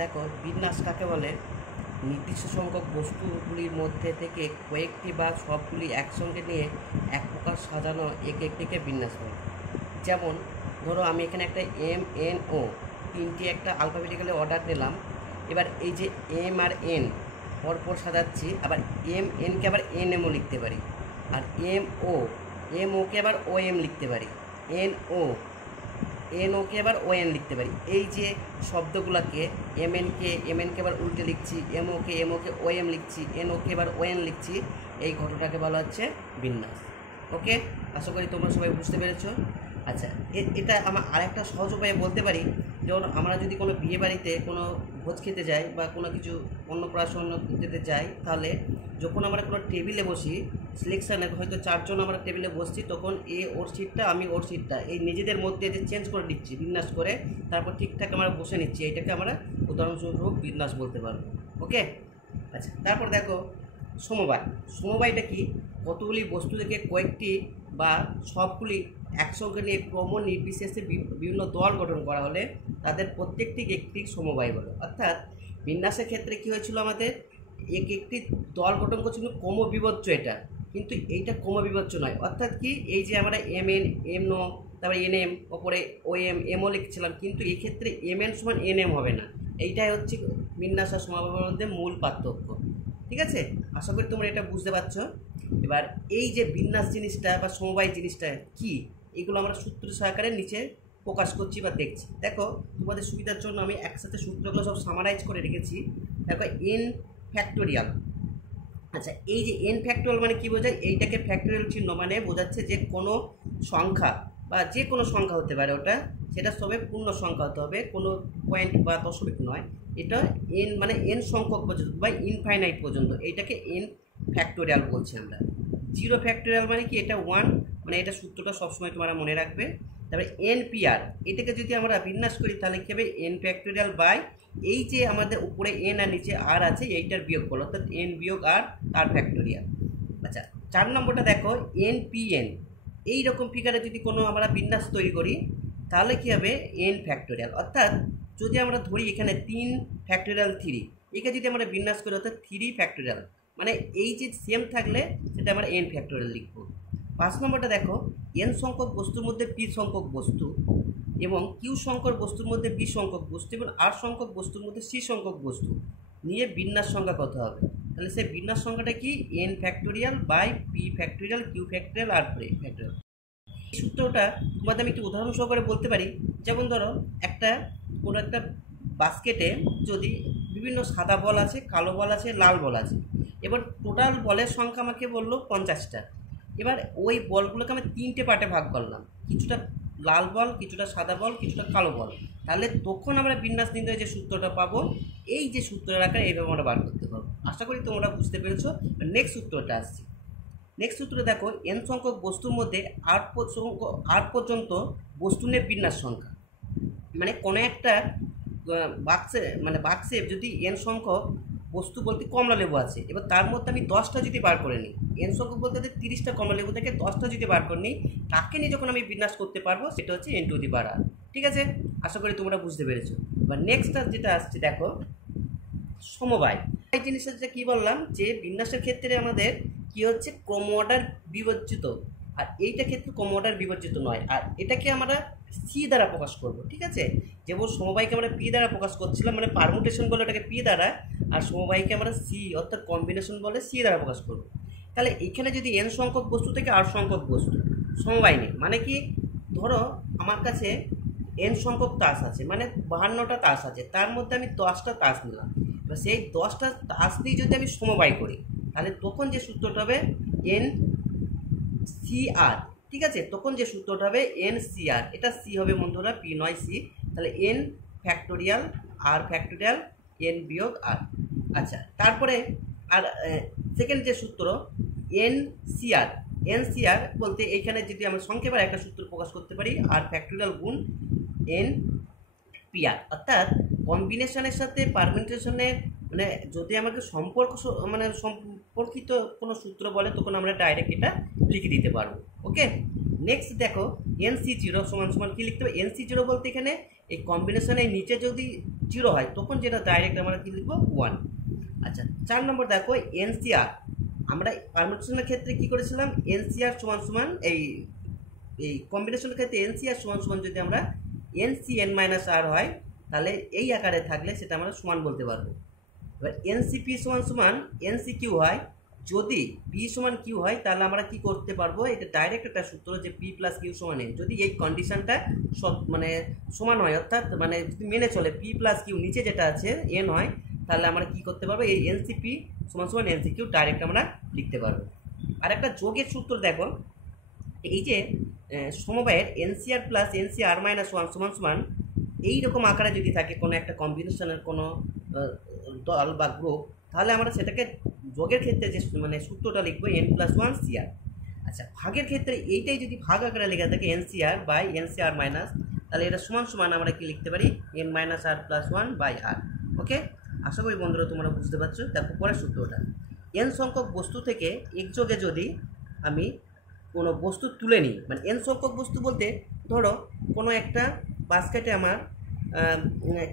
দেখো বিন্যাস কাকে বলে? নির্দিষ্ট সংখ্যক বস্তুগুলির মধ্যে থেকে কয়েকটি বা সবগুলি একসঙ্গে নিয়ে এক প্রকার সাজানো একটিকে বিন্যাস বলে। যেমন ধরো আমি এখানে একটা এম এন ও তিনটি একটা আলফাবেটিক্যালি অর্ডার দিলাম। এবার এই যে এম আর এন পরপর সাজাচ্ছি, আবার এম এনকে আবার এন এমও লিখতে পারি, আর এম ওকে আবার ও এম লিখতে পারি, এন ওকে আবার ও এন লিখতে পারি। এই যে শব্দগুলোকে এম এনকে আবার উল্টে লিখছি, এম ওকে ও এম লিখছি, এন ওকে এবার ও এন লিখছি, এই ঘটনাটাকে বলা হচ্ছে বিন্যাস। ওকে, আশা করি তোমরা সবাই বুঝতে পেরেছো। আচ্ছা, এটা আমার আরেকটা সহজ উপায়ে বলতে পারি। যেমন আমরা যদি কোনো বিয়ে বাড়িতে কোনো ভোজ খেতে যাই বা কোনো কিছু অন্নপ্রাশন খেতে যাই, তাহলে যখন আমরা কোনো টেবিলে বসি, সিলেকশানে হয়তো চারজন আমরা টেবিলে বসছি, তখন এ ওর সিটটা আমি ওর সিটটা এই নিজেদের মধ্যে যে চেঞ্জ করে দিচ্ছি বিন্যাস করে, তারপর ঠিকঠাক আমরা বসে নিচ্ছি, এটাকে আমরা উদাহরণস্বরূপ বিন্যাস বলতে পারবো। ওকে, আচ্ছা, তারপর দেখো সমবায়টা কি? কতগুলি বস্তু থেকে কয়েকটি বা সবগুলি একসঙ্গে নিয়ে ক্রম নির্বিশেষে বিভিন্ন দল গঠন করা হলে তাদের প্রত্যেকটিকে একটি সমবায় বলে। অর্থাৎ বিন্যাসের ক্ষেত্রে কী হয়েছিল, আমাদের একটি দল গঠন করছিল ক্রমবিবচ্য, এটা কিন্তু এইটা ক্রমবিবচ্য নয়। অর্থাৎ কি, এই যে আমরা এম এন এম নো তারপরে এন এম ওপরে ও এম এমও লিখছিলাম, কিন্তু এই ক্ষেত্রে এম এন সমান এন এম হবে না। এইটাই হচ্ছে বিন্যাস আর সমবায়ের মধ্যে মূল পার্থক্য। ঠিক আছে, আশা করি তোমরা এটা বুঝতে পারছো। এবার এই যে বিন্যাস জিনিসটা বা সমবায় জিনিসটা কি, এগুলো আমরা সূত্র সহকারে নিচে প্রকাশ করছি বা দেখছি। দেখো, তোমাদের সুবিধার জন্য আমি একসাথে সূত্রগুলো সব সামারাইজ করে রেখেছি। দেখো, এন ফ্যাক্টোরিয়াল। আচ্ছা, এই যে এন ফ্যাক্টোরিয়াল মানে কি বোঝায়? এইটাকে ফ্যাক্টোরিয়াল চিহ্ন মানে বোঝাচ্ছে যে কোনো সংখ্যা বা যে কোনো সংখ্যা হতে পারে, ওটা সেটা সবে পূর্ণ সংখ্যা হতে হবে, কোনো পয়েন্ট বা দশমিক নয়। এটা এন মানে এন সংখ্যক পর্যন্ত বা ইনফাইনাইট পর্যন্ত, এইটাকে এন ফ্যাক্টোরিয়াল বলছি আমরা। জিরো ফ্যাক্টোরিয়াল মানে কি? এটা ওয়ান, মানে এটা সূত্রটা সবসময় তোমরা মনে রাখবে। তারপরে এন পিআর, এটাকে যদি আমরা বিন্যাস করি তাহলে কী হবে? এন ফ্যাক্টোরিয়াল বাই এই যে আমাদের উপরে এন আর নিচে আর আছে, এইটার বিয়োগফল, অর্থাৎ এন বিয়োগ আর তার ফ্যাক্টোরিয়াল। আচ্ছা, 4 নম্বরটা দেখো, এন পি এন। এইরকম ফিগারে যদি কোনো আমরা বিন্যাস তৈরি করি তাহলে কী হবে? N factorial. অর্থাৎ যদি আমরা ধরি এখানে 3 ফ্যাক্টোরিয়াল 3, একে যদি আমরা বিন্যাস করি অর্থাৎ 3 ফ্যাক্টোরিয়াল, মানে এই যে সেম থাকলে সেটা আমরা এন ফ্যাক্টোরিয়াল লিখব। 5 নম্বরটা দেখো, এন সংখ্যক বস্তুর মধ্যে পি সংখ্যক বস্তু এবং কিউ সংখ্যক বস্তুর মধ্যে বি সংখ্যক বস্তু এবং আর সংখ্যক বস্তুর মধ্যে সি সংখ্যক বস্তু নিয়ে বিন্যাস সংখ্যা কত হবে? তাহলে সেই বিন্যাস সংখ্যাটা কি? N factorial by P factorial Q factorial R factorial. এই সূত্রটা তোমাদের আমি একটু উদাহরণ সহকারে বলতে পারি। যেমন ধরো, কোনো একটা বাস্কেটে যদি বিভিন্ন সাদা বল আছে, কালো বল আছে, লাল বল আছে, এবার টোটাল বলের সংখ্যা আমাকে বললো 50টা। এবার ওই বলগুলোকে আমি 3টে পার্টে ভাগ করলাম, কিছুটা লাল বল, কিছুটা সাদা বল, কিছুটা কালো বল। তাহলে তখন আমরা বিন্যাস নির্ণয়ের যে সূত্রটা পাবো, এই যে সূত্রের আকারে এইভাবে আমরা বার করতে পারবো। আশা করি তোমরা বুঝতে পেরেছো। নেক্সট সূত্রটা আসছি। নেক্সট সূত্রে দেখো, এন সংখ্যক বস্তুর মধ্যে আট পর্যন্ত বস্তু নিয়ে বিন্যাস সংখ্যা, মানে কোনো একটা বাক্সে যদি এন সংখ্যক বস্তু বলতে কমলা লেবু আছে, এবার তার মধ্যে আমি 10টা যদি বার করে নিই, এন সংখ্যক বলতে 30টা কমলা লেবু থেকে 10টা যদি বার করে নিই, তাকে নিয়ে যখন আমি বিন্যাস করতে পারবো সেটা হচ্ছে এন টু দি পাওয়ার আর। ঠিক আছে, আশা করি তোমরা বুঝতে পেরেছো। এবার নেক্সট যেটা আসছে দেখো, সমবায়। এই জিনিসটা যেটা কী বললাম, যে বিন্যাসের ক্ষেত্রে আমাদের কি হচ্ছে? ক্রম অর্ডার বিবর্জিত, আর এইটা ক্ষেত্রে ক্রম অর্ডার বিবর্জিত নয়, আর এটাকে আমরা সি দ্বারা প্রকাশ করব। ঠিক আছে, যেমন সমবায়কে আমরা পি দ্বারা প্রকাশ করছিলাম, মানে পারমুটেশন বলে ওটাকে পি দ্বারা, আর সমবায়কে আমরা সি অর্থাৎ কম্বিনেশন বলে সি দ্বারা প্রকাশ করব। তাহলে এখানে যদি এন সংখ্যক বস্তু থেকে আর সংখ্যক বস্তু সমবায় নেই, মানে কি? ধরো আমার কাছে এন সংখ্যক তাস আছে, মানে 52টা তাস আছে, তার মধ্যে আমি 10টা তাস নিলাম। এবার সেই 10টা তাস দিয়ে যদি আমি সমবায় করি, তাহলে তখন যে সূত্রটা হবে এন সি আর। ঠিক আছে, তখন যে সূত্রটা হবে এন সি আর। এটা সি হবে বন্ধুরা, পি নয় সি। তাহলে N factorial R factorial N বিয়োগ আর। আচ্ছা, তারপরে আর সেকেন্ড যে সূত্র এন সি আর বলতে এখানে যদি আমরা সংক্ষেপে একটা সূত্র প্রকাশ করতে পারি, আর ফ্যাক্টোরিয়াল গুণ এন পি আর। অর্থাৎ কম্বিনেশনের সাথে পারমিউটেশনের মানে যদি আমাকে সম্পর্কিত কোনো সূত্র বলে, তখন আমরা ডাইরেক্ট এটা লিখে দিতে পারবো। ওকে, নেক্সট দেখো, এন সি জিরো সমান সমান কী লিখতে হবে? এন সি জিরো বলতে এখানে এই কম্বিনেশনের নিচে যদি 0 হয় তখন যেটা ডাইরেক্ট আমরা কি লিখবো 1। আচ্ছা 4 নম্বর দেখো এনসিআর। আমরা পারমিউটেশনের ক্ষেত্রে কি করেছিলাম, এনসিআর সমান সমান এই কম্বিনেশনের ক্ষেত্রে এনসিআর সমান সমান যদি আমরা এনসিএন মাইনাস আর হয় তাহলে এই আকারে থাকলে সেটা আমরা সমান বলতে পারবো। এবার এনসিপি সমান সমান এনসি কিউ হয়, যদি পি সমান কিউ হয় তাহলে আমরা কি করতে পারবো, এটা ডাইরেক্ট একটা সূত্র যে পি প্লাস কিউ সমান এন। যদি এই কন্ডিশনটা সব মানে সমান হয়, অর্থাৎ মানে যদি মেনে চলে পি প্লাস কিউ নিচে যেটা আছে এন হয়, তাহলে আমরা কি করতে পারবো, এই এনসিপি সমান সমান এনসি কিউ ডাইরেক্ট আমরা লিখতে পারবো। আর একটা যোগের সূত্র দেখো, এই যে সমবায়ের NCR plus NCR minus one সমান সমান এইরকম আকারে যদি থাকে কোনো একটা কম্বিনেশনের কোনো দল বা গ্রুপ, তাহলে আমরা সেটাকে যোগের ক্ষেত্রে যে মানে সূত্রটা লিখবো এন প্লাস ওয়ান সিআর। আচ্ছা ভাগের ক্ষেত্রে এইটাই যদি ভাগ আকারে লেখা থাকে এনসিআর বাই এনসিআর মাইনাস, তাহলে এটা সমান সমান আমরা কি লিখতে পারি n minus r plus one by r. Okay, আশা করি বন্ধুরা তোমরা বুঝতে পারছো। দেখো পরের সূত্রটা, এন সংখ্যক বস্তু থেকে একযোগে যদি আমি কোনো বস্তু তুলে নিই, মানে এন সংখ্যক বস্তু বলতে ধরো কোনো একটা বাস্কেটে আমার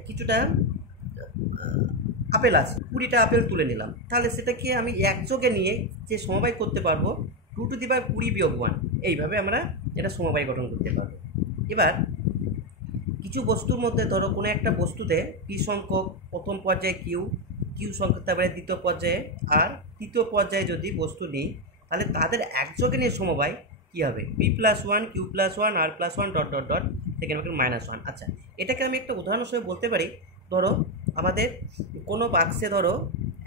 কিছুটা আপেল আছে, 20টা আপেল তুলে নিলাম, তাহলে সেটাকে আমি একযোগে নিয়ে যে সমবায় করতে পারবো 2⁻20⁻1, এইভাবে আমরা এটা সমবায় গঠন করতে পারবো। এবার কিছু বস্তুর মধ্যে ধরো কোনো একটা বস্তুতে পি সংখ্যক প্রথম পর্যায়ে কিউ, কিউ সংখ্যক তারপরে দ্বিতীয় পর্যায়ে আর তৃতীয় পর্যায়ে যদি বস্তু নিই, তাহলে তাদের একযোগে নিয়ে সমবায় কী হবে, p plus one q plus one r plus one dot dot dot সেখানে মাইনাস ওয়ান। আচ্ছা এটাকে আমি একটা উদাহরণ হিসেবে বলতে পারি, ধরো আমাদের কোনো বাক্সে ধরো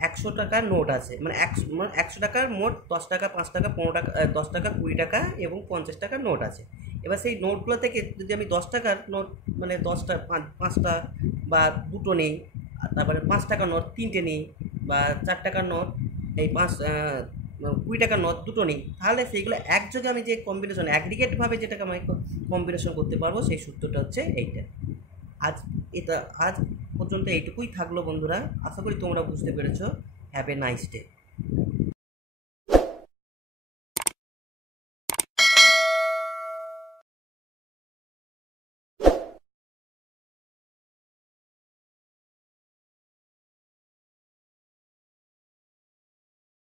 100 টাকার নোট আছে, মানে 100 টাকার মোট 10 টাকা 5 টাকা 15 টাকা 10 টাকা 20 টাকা এবং 50 টাকার নোট আছে। এবার সেই নোটগুলো থেকে যদি আমি 10 টাকার নোট মানে 10টা 5টা বা 2টো নিই, তারপরে 5 টাকার নোট 3টে নিই, বা 4 টাকার নোট এই 20 টাকার নোট 2টো নিই, তাহলে সেইগুলো একযোগে আমি যে কম্বিনেশন অ্যাগ্রিগেটভাবে যেটাকে আমি কম্বিনেশন করতে পারবো সেই সূত্রটা হচ্ছে এইটা। আজ পর্যন্ত এইটুকুই থাকলো বন্ধুরা, আশা করি তোমরা বুঝতে পেরেছো। Have a nice day.